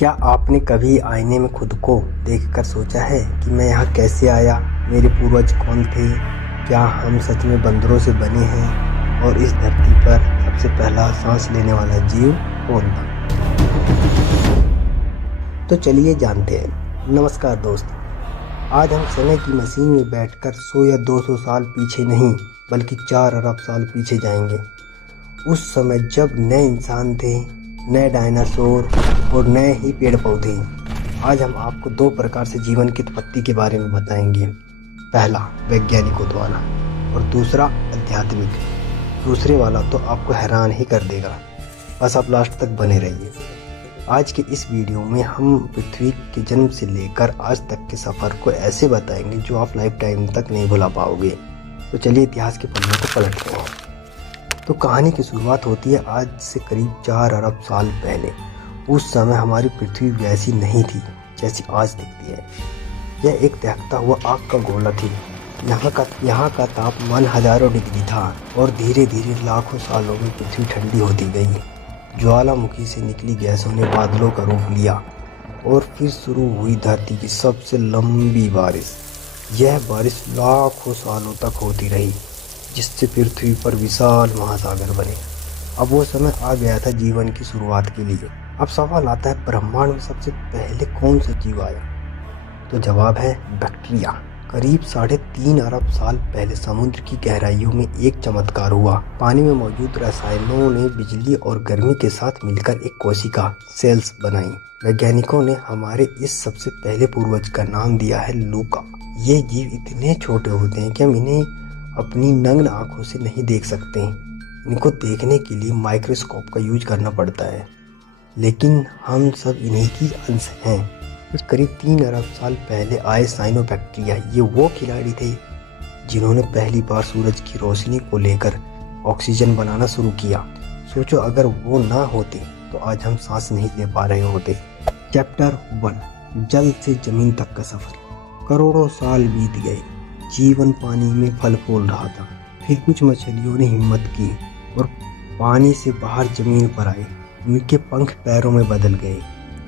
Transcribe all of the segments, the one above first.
क्या आपने कभी आईने में खुद को देखकर सोचा है कि मैं यहाँ कैसे आया, मेरे पूर्वज कौन थे, क्या हम सच में बंदरों से बने हैं और इस धरती पर सबसे पहला सांस लेने वाला जीव कौन था? तो चलिए जानते हैं। नमस्कार दोस्त, आज हम समय की मशीन में बैठकर 100 या 200 साल पीछे नहीं बल्कि 4 अरब साल पीछे जाएंगे। उस समय जब नए इंसान थे, नए डायनासोर और नए ही पेड़ पौधे। आज हम आपको 2 प्रकार से जीवन की उत्पत्ति के बारे में बताएंगे। पहला वैज्ञानिकों द्वारा और दूसरा आध्यात्मिक। दूसरे वाला तो आपको हैरान ही कर देगा, बस आप लास्ट तक बने रहिए। आज के इस वीडियो में हम पृथ्वी के जन्म से लेकर आज तक के सफ़र को ऐसे बताएंगे जो आप लाइफ टाइम तक नहीं भुला पाओगे। तो चलिए इतिहास के पन्नों को पलटते हैं। तो कहानी की शुरुआत होती है आज से करीब 4 अरब साल पहले। उस समय हमारी पृथ्वी वैसी नहीं थी जैसी आज दिखती है। यह एक दहकता हुआ आग का गोला थी। यहाँ का तापमान हजारों डिग्री था और धीरे धीरे लाखों सालों में पृथ्वी ठंडी होती गई। ज्वालामुखी से निकली गैसों ने बादलों का रूप लिया और फिर शुरू हुई धरती की सबसे लंबी बारिश। यह बारिश लाखों सालों तक होती रही, जिससे पृथ्वी पर विशाल महासागर बने। अब वो समय आ गया था जीवन की शुरुआत के लिए। अब सवाल आता है, ब्रह्मांड में सबसे पहले कौन सा जीव आया? तो जवाब है बैक्टीरिया। करीब 3.5 अरब साल पहले समुद्र की गहराइयों में एक चमत्कार हुआ। पानी में मौजूद रसायनों ने बिजली और गर्मी के साथ मिलकर एक कोशिका सेल्स बनाई। वैज्ञानिकों ने हमारे इस सबसे पहले पूर्वज का नाम दिया है लूका। ये जीव इतने छोटे होते हैं कि हम इन्हें अपनी नग्न आंखों से नहीं देख सकते। इनको देखने के लिए माइक्रोस्कोप का यूज करना पड़ता है, लेकिन हम सब इन्हीं की अंश हैं। कुछ करीब 3 अरब साल पहले आए साइनोबैक्टीरिया, ये वो खिलाड़ी थे जिन्होंने पहली बार सूरज की रोशनी को लेकर ऑक्सीजन बनाना शुरू किया। सोचो, अगर वो ना होते तो आज हम सांस नहीं ले पा रहे होते। चैप्टर 1, जल से जमीन तक का सफर। करोड़ों साल बीत गए, जीवन पानी में फल फूल रहा था। फिर कुछ मछलियों ने हिम्मत की और पानी से बाहर जमीन पर आए। उनके पंख पैरों में बदल गए,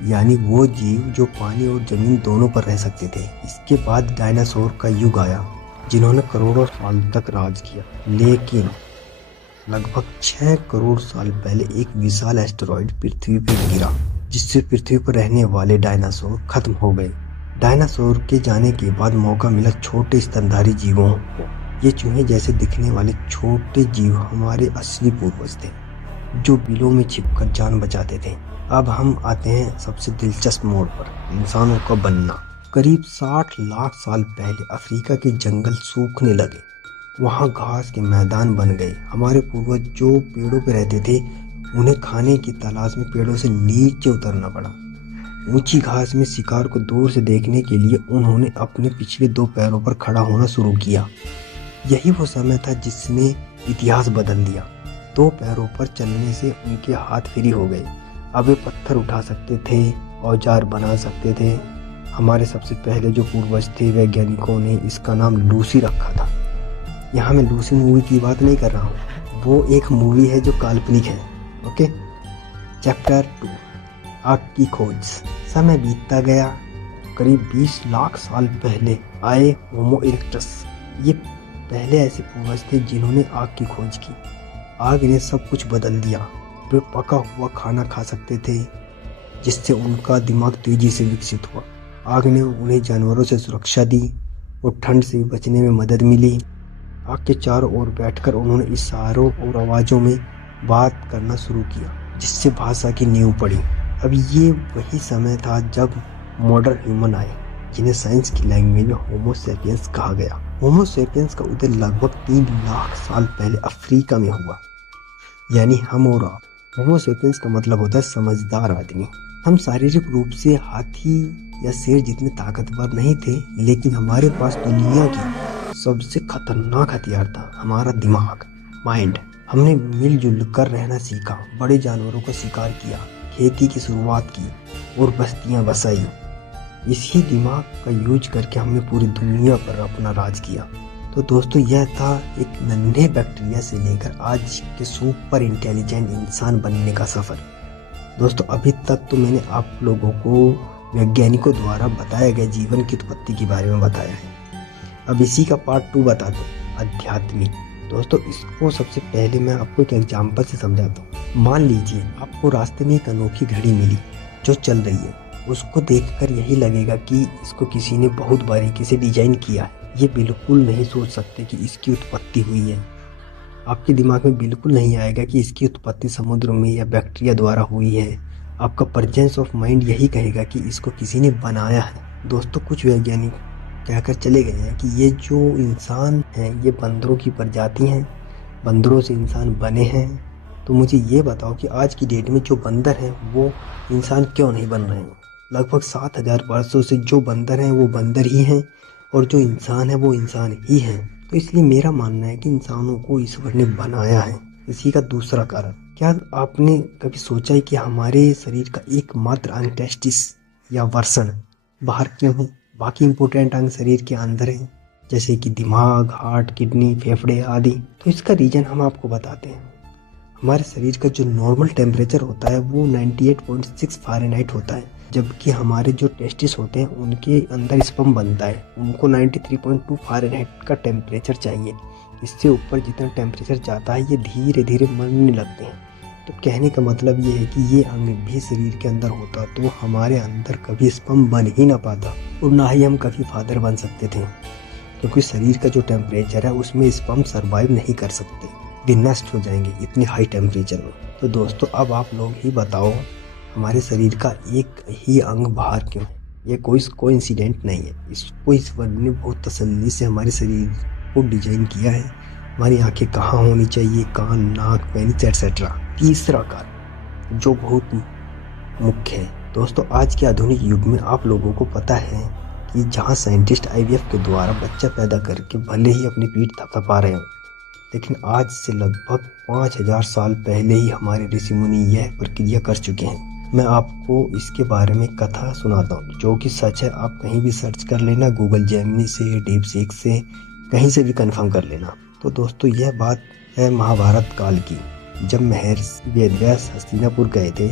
यानी वो जीव जो पानी और जमीन दोनों पर रह सकते थे। इसके बाद डायनासोर का युग आया, जिन्होंने करोड़ों साल तक राज किया। लेकिन लगभग 6 करोड़ साल पहले एक विशाल एस्टेरॉयड पृथ्वी पर गिरा, जिससे पृथ्वी पर रहने वाले डायनासोर खत्म हो गए। डायनासोर के जाने के बाद मौका मिला छोटे स्तनधारी जीवों को। ये चूहे जैसे दिखने वाले छोटे जीव हमारे असली पूर्वज थे, जो बिलों में छिपकर जान बचाते थे। अब हम आते हैं सबसे दिलचस्प मोड़ पर, इंसानों का बनना। करीब 60 लाख साल पहले अफ्रीका के जंगल सूखने लगे। वहाँ घास के मैदान बन गए। हमारे पूर्वज जो पेड़ों पर रहते थे, उन्हें खाने की तलाश में पेड़ों से नीचे उतरना पड़ा। ऊंची घास में शिकार को दूर से देखने के लिए उन्होंने अपने पिछले 2 पैरों पर खड़ा होना शुरू किया। यही वो समय था जिसने इतिहास बदल दिया। 2 पैरों पर चलने से उनके हाथ फ्री हो गए। अब वे पत्थर उठा सकते थे, औजार बना सकते थे। हमारे सबसे पहले जो पूर्वज थे, वैज्ञानिकों ने इसका नाम लूसी रखा था। यहाँ मैं लूसी मूवी की बात नहीं कर रहा हूँ, वो एक मूवी है जो काल्पनिक है। ओके। चैप्टर 2, आग की खोज। समय बीतता गया। करीब 20 लाख साल पहले आए होमो इरेक्टस। ये पहले ऐसे पूर्वज थे जिन्होंने आग की खोज की। आग ने सब कुछ बदल दिया। वे पका हुआ खाना खा सकते थे, जिससे उनका दिमाग तेजी से विकसित हुआ। आग ने उन्हें जानवरों से सुरक्षा दी और ठंड से बचने में मदद मिली। आग के चारों ओर बैठकर उन्होंने इशारों और आवाज़ों में बात करना शुरू किया, जिससे भाषा की नींव पड़ी। अब ये वही समय था जब मॉडर्न ह्यूमन आए, जिन्हें साइंस की लैंग्वेज में होमो सेपियंस कहा गया। होमो सेपियंस का उदय लगभग 3 लाख साल पहले अफ्रीका में हुआ, यानी हम और आप। होमो सेपियंस का मतलब होता है समझदार आदमी। हम शारीरिक रूप से हाथी या शेर जितने ताकतवर नहीं थे, लेकिन हमारे पास दुनिया की सबसे खतरनाक हथियार था, हमारा दिमाग, माइंड। हमने मिलजुल कर रहना सीखा, बड़े जानवरों का शिकार किया, खेती की शुरुआत की और बस्तियां बसाई। इसी दिमाग का यूज करके हमने पूरी दुनिया पर अपना राज किया। तो दोस्तों, यह था एक नन्हे बैक्टीरिया से लेकर आज के सुपर इंटेलिजेंट इंसान बनने का सफ़र। दोस्तों अभी तक तो मैंने आप लोगों को वैज्ञानिकों द्वारा बताए गए जीवन की उत्पत्ति के बारे में बताया है। अब इसी का पार्ट 2 बता दो, आध्यात्मिक। दोस्तों इसको सबसे पहले मैं आपको एक एग्जाम्पल से समझाता हूँ। मान लीजिए आपको रास्ते में एक अनोखी घड़ी मिली जो चल रही है। उसको देखकर यही लगेगा कि इसको किसी ने बहुत बारीकी से डिजाइन किया है। ये बिल्कुल नहीं सोच सकते कि इसकी उत्पत्ति हुई है। आपके दिमाग में बिल्कुल नहीं आएगा कि इसकी उत्पत्ति समुद्र में या बैक्टीरिया द्वारा हुई है। आपका प्रेजेंस ऑफ माइंड यही कहेगा कि इसको किसी ने बनाया है। दोस्तों कुछ वैज्ञानिक कहकर चले गए हैं कि ये जो इंसान हैं ये बंदरों की प्रजाति हैं, बंदरों से इंसान बने हैं। तो मुझे ये बताओ कि आज की डेट में जो बंदर हैं वो इंसान क्यों नहीं बन रहे हैं। लगभग 7000 वर्षों से जो बंदर हैं वो बंदर ही हैं और जो इंसान है वो इंसान ही हैं। तो इसलिए मेरा मानना है कि इंसानों को ईश्वर ने बनाया है। इसी का दूसरा कारण, क्या आपने कभी सोचा है कि हमारे शरीर का एकमात्र अंग टेस्टिस या वर्षण बाहर क्यों है? बाकी इंपॉर्टेंट अंग शरीर के अंदर हैं, जैसे कि दिमाग, हार्ट, किडनी, फेफड़े आदि। तो इसका रीजन हम आपको बताते हैं। हमारे शरीर का जो नॉर्मल टेम्परेचर होता है वो 98.6 फ़ारेनहाइट होता है, जबकि हमारे जो टेस्टिस होते हैं उनके अंदर स्पर्म बनता है, उनको 93.2 फ़ारेनहाइट का टेम्परेचर चाहिए। इससे ऊपर जितना टेम्परेचर जाता है ये धीरे धीरे मरने लगते हैं। तो कहने का मतलब ये है कि ये अंग भी शरीर के अंदर होता तो हमारे अंदर कभी स्पर्म बन ही ना पाता और ना ही हम कभी फादर बन सकते थे, क्योंकि शरीर का जो टेम्परेचर है उसमें स्पर्म सर्वाइव नहीं कर सकते, वे नष्ट हो जाएंगे इतने हाई टेम्परेचर में। तो दोस्तों अब आप लोग ही बताओ, हमारे शरीर का एक ही अंग बाहर क्यों है? ये कोई कोइंसिडेंट नहीं है। इसको ईश्वर ने बहुत तसल्ली से हमारे शरीर को डिजाइन किया है। हमारी आंखें कहाँ होनी चाहिए, कान, नाक, पेनिस एटसेट्रा। तीसरा कारण जो बहुत मुख्य है दोस्तों, आज के आधुनिक युग में आप लोगों को पता है कि जहाँ साइंटिस्ट IVF के द्वारा बच्चा पैदा करके भले ही अपनी पीठ थपथपा रहे हो, लेकिन आज से लगभग 5000 साल पहले ही हमारे ऋषि मुनि यह प्रक्रिया कर चुके हैं। मैं आपको इसके बारे में कथा सुनाता हूँ जो कि सच है। आप कहीं भी सर्च कर लेना, गूगल जेमिनी से, डीपसीक से, कहीं से भी कंफर्म कर लेना। तो दोस्तों यह बात है महाभारत काल की, जब महर्षि वेदव्यास हस्तिनापुर गए थे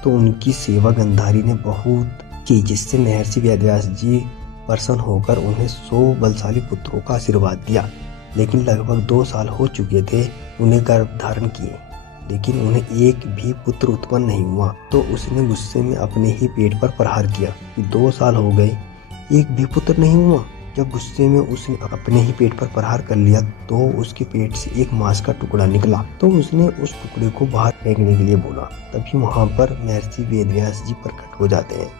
तो उनकी सेवा गंधारी ने बहुत की, जिससे महर्षि वेदव्यास जी प्रसन्न होकर उन्हें 100 बलशाली पुत्रों का आशीर्वाद दिया। लेकिन लगभग 2 साल हो चुके थे उन्हें गर्भ धारण किए, लेकिन उन्हें एक भी पुत्र उत्पन्न नहीं हुआ। तो उसने गुस्से में अपने ही पेट पर प्रहार किया कि 2 साल हो गए, एक भी पुत्र नहीं हुआ। जब गुस्से में उसने अपने ही पेट पर प्रहार कर लिया तो उसके पेट से एक मांस का टुकड़ा निकला। तो उसने उस टुकड़े को बाहर फेंकने के लिए बोला। तभी वहां पर महर्षि वेदव्यास जी प्रकट हो जाते हैं।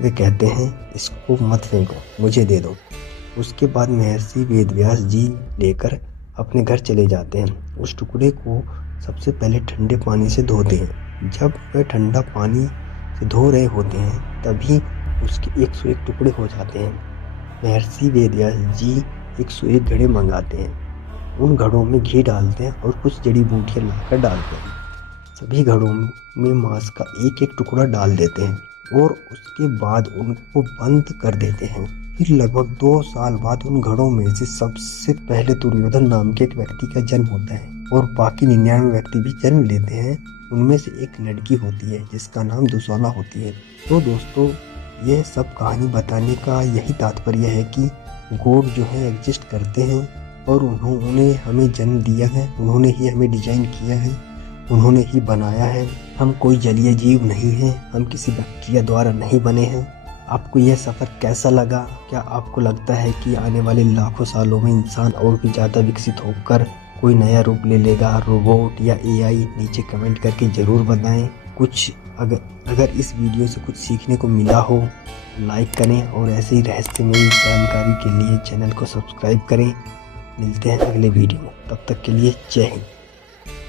वे कहते हैं इसको मत फेंको, मुझे दे दो। उसके बाद महर्षि वेदव्यास जी लेकर अपने घर चले जाते हैं। उस टुकड़े को सबसे पहले ठंडे पानी से धोते हैं। जब वह ठंडा पानी से धो रहे होते हैं तभी उसके 101 टुकड़े हो जाते हैं। महर्षि वेदव्यास जी 101 घड़े मंगाते हैं। उन घड़ों में घी डालते हैं और कुछ जड़ी बूटियां लाकर डालते हैं। सभी घड़ों में मांस का एक एक टुकड़ा डाल देते हैं और उसके बाद उनको बंद कर देते हैं। फिर लगभग 2 साल बाद उन घड़ों में से सबसे पहले दुर्योधन नाम के एक व्यक्ति का जन्म होता है और बाकी 99 व्यक्ति भी जन्म लेते हैं। उनमें से एक लड़की होती है जिसका नाम दुशाला होती है। तो दोस्तों यह सब कहानी बताने का यही तात्पर्य है कि गॉड जो है एग्जिस्ट करते हैं और उन्होंने हमें जन्म दिया है, उन्होंने ही हमें डिजाइन किया है, उन्होंने ही बनाया है। हम कोई जलीय जीव नहीं हैं, हम किसी बैक्टीरिया द्वारा नहीं बने हैं। आपको यह सफ़र कैसा लगा? क्या आपको लगता है कि आने वाले लाखों सालों में इंसान और भी ज़्यादा विकसित होकर कोई नया रूप ले लेगा, रोबोट या AI? नीचे कमेंट करके ज़रूर बताएं। कुछ अगर इस वीडियो से कुछ सीखने को मिला हो लाइक करें और ऐसे ही रहस्यमयी जानकारी के लिए चैनल को सब्सक्राइब करें। मिलते हैं अगले वीडियो में, तब तक के लिए जय हिंद।